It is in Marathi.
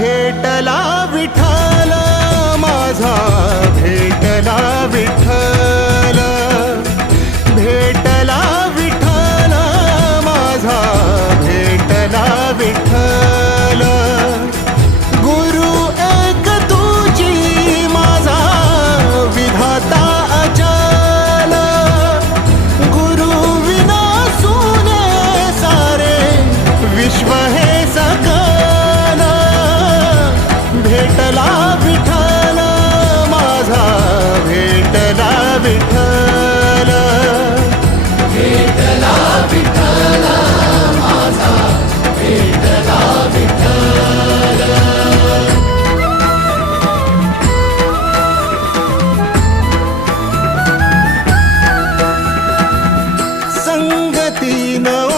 भेटला विठाला माझा भेटला विठ्ठल माझा भेटला विठ्ठल भेटला विठ्ठल माझा भेटला विठ्ठल संगती